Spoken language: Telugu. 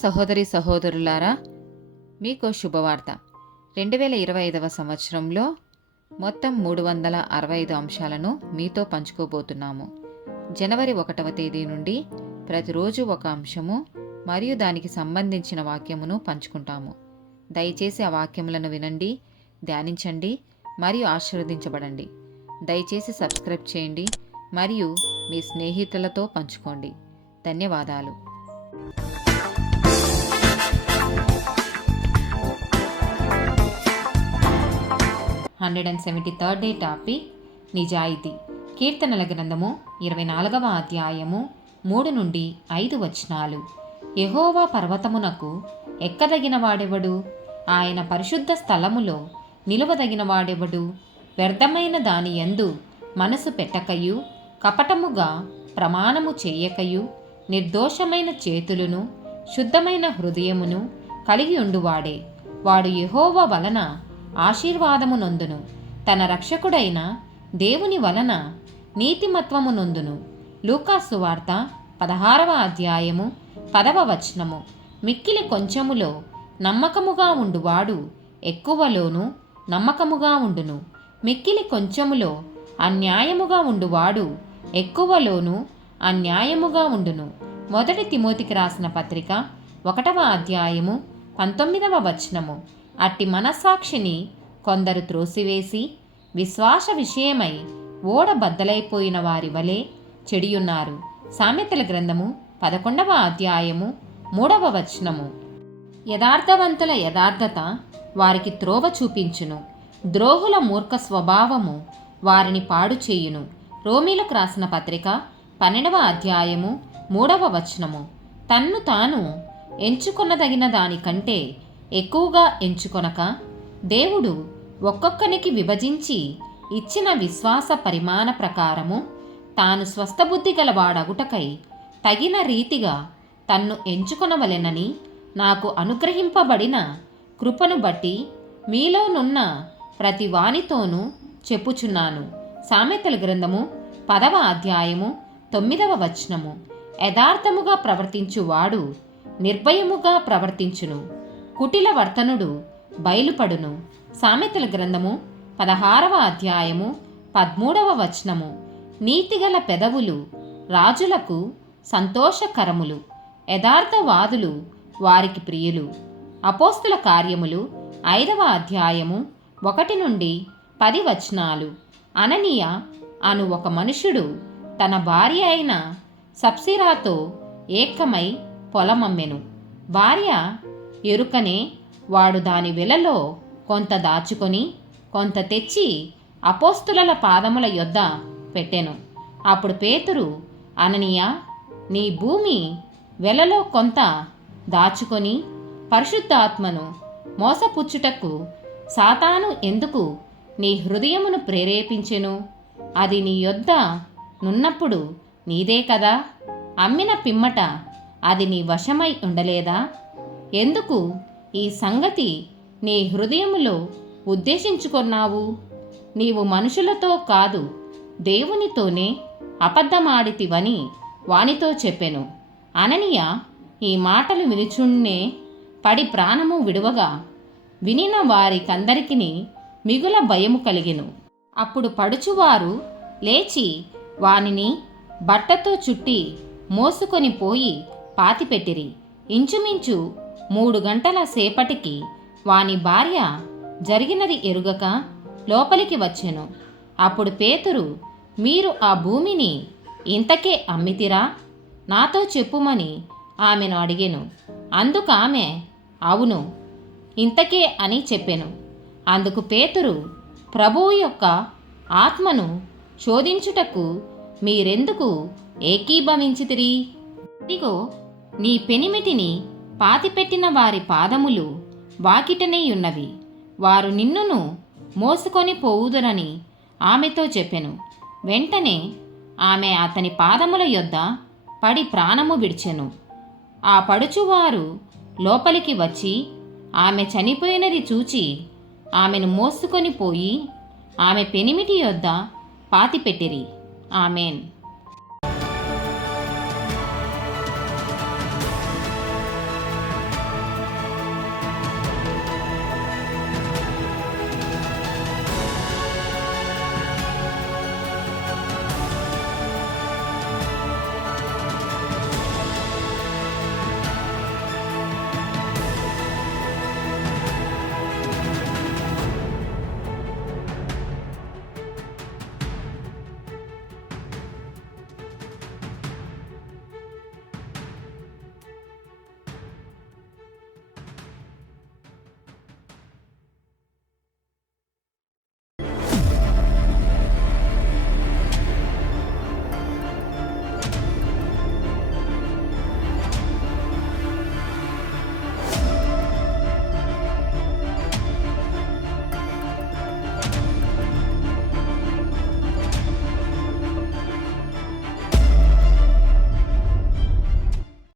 సహోదరి సహోదరులారా, మీకు శుభవార్త. 2025 సంవత్సరంలో మొత్తం 365 అంశాలను మీతో పంచుకోబోతున్నాము. జనవరి 1వ తేదీ నుండి ప్రతిరోజు ఒక అంశము మరియు దానికి సంబంధించిన వాక్యమును పంచుకుంటాము. దయచేసి ఆ వాక్యములను వినండి, ధ్యానించండి మరియు ఆశీర్వదించబడండి. దయచేసి సబ్స్క్రైబ్ చేయండి మరియు మీ స్నేహితులతో పంచుకోండి. ధన్యవాదాలు. 173rd డే టాపిక్ నిజాయితీ. కీర్తనల గ్రంథము 24వ అధ్యాయము 3 నుండి 5 వచనాలు. యెహోవా పర్వతమునకు ఎక్కదగిన వాడెవడు? ఆయన పరిశుద్ధ స్థలములో నిలువదగిన వాడెవడు? వ్యర్థమైన దాని యందు మనసు పెట్టకయు, కపటముగా ప్రమాణము చేయకయు, నిర్దోషమైన చేతులను, శుద్ధమైన హృదయమును కలిగి ఉండువాడే. వాడు యెహోవా వలన ఆశీర్వాదము నొందును, తన రక్షకుడైన దేవుని వలన నీతిమత్వము నొందును. లూకా సువార్త 16వ అధ్యాయము 10వ వచనము. మిక్కిలి కొంచెములో నమ్మకముగా ఉండువాడు ఎక్కువలోనూ నమ్మకముగా ఉండును. మిక్కిలి కొంచెములో అన్యాయముగా ఉండువాడు ఎక్కువలోనూ అన్యాయముగా ఉండును. 1 తిమోతికి రాసిన పత్రిక 1వ అధ్యాయము 19వ వచనము. అట్టి మనస్సాక్షిని కొందరు త్రోసివేసి విశ్వాస విషయమై ఓడ బద్దలైపోయిన వారి వలె చెడియున్నారు. సామెతల గ్రంథము 11వ అధ్యాయము 3వ వచనము. యథార్థవంతుల యథార్థత వారికి త్రోవ చూపించును, ద్రోహుల మూర్ఖ స్వభావము వారిని పాడు చేయును. రోమీలకు రాసిన పత్రిక 12వ అధ్యాయము 3వ వచనము. తన్ను తాను ఎంచుకొనదగిన దానికంటే ఎక్కువగా ఎంచుకొనక, దేవుడు ఒక్కొక్కనికి విభజించి ఇచ్చిన విశ్వాస పరిమాణ ప్రకారము తాను స్వస్థబుద్ధి గలవాడగుటకై తగిన రీతిగా తన్ను ఎంచుకొనవలెనని నాకు అనుగ్రహింపబడిన కృపను బట్టి మీలోనున్న ప్రతి వానితోనూ చెప్పుచున్నాను. సామెతల గ్రంథము 10వ అధ్యాయము 9వ వచనము. యథార్థముగా ప్రవర్తించువాడు నిర్భయముగా ప్రవర్తించును, కుటిల వర్తనుడు బయలుపడును. సామెతల గ్రంథము 16వ అధ్యాయము 13వ వచనము. నీతిగల పెదవులు రాజులకు సంతోషకరములు, యథార్థవాదులు వారికి ప్రియులు. అపోస్తుల కార్యములు 5వ అధ్యాయము 1 నుండి 10 వచనాలు. అననీయ అను ఒక మనుషుడు తన భార్య అయిన సప్సిరాతో ఏకమై పొలమమ్మెను. భార్య ఎరుకనే వాడు దాని వెలలో కొంత దాచుకొని కొంత తెచ్చి అపోస్తుల పాదముల యొద్ద పెట్టెను. అప్పుడు పేతురు, అననీయ, నీ భూమి వెలలో కొంత దాచుకొని పరిశుద్ధాత్మను మోసపుచ్చుటకు సాతాను ఎందుకు నీ హృదయమును ప్రేరేపించెను? అది నీ యొద్ద నున్నప్పుడు నీదే కదా, అమ్మిన పిమ్మట అది నీ వశమై ఉండలేదా? ఎందుకు ఈ సంగతి నీ హృదయములో ఉద్దేశించుకొన్నావు? నీవు మనుషులతో కాదు దేవునితోనే అబద్ధమాడితివని వానితో చెప్పెను. అననీయ ఈ మాటలు వినుచున్నే పడి ప్రాణము విడువగా వినిన వారికందరికిని మిగుల భయము కలిగెను. అప్పుడు పడుచువారు లేచి వానిని బట్టతో చుట్టి మోసుకొని పోయి పాతిపెట్టిరి. ఇంచుమించు 3 గంటల సేపటికి వాని భార్య జరిగినది ఎరుగక లోపలికి వచ్చెను. అప్పుడు పేతురు, మీరు ఆ భూమిని ఇంతకే అమ్మితిరా? నాతో చెప్పుమని ఆమెను అడిగెను. అందుకామె, అవును, ఇంతకే అని చెప్పెను. అందుకు పేతురు, ప్రభువు యొక్క ఆత్మను శోధించుటకు మీరెందుకు ఏకీభవించితిరి? ఇదిగో, నీ పెనిమిటిని పాతిపెట్టిన వారి పాదములు వాకిటనేయున్నవి, వారు నిన్నును మోసుకొని పోవుదురని ఆమెతో చెప్పెను. వెంటనే ఆమె అతని పాదముల యొద్ద పడి ప్రాణము విడిచెను. ఆ పడుచువారు లోపలికి వచ్చి ఆమె చనిపోయినది చూచి ఆమెను మోసుకొని పోయి ఆమె పెనిమిటి యొద్ద పాతిపెట్టిరి. ఆమెన్.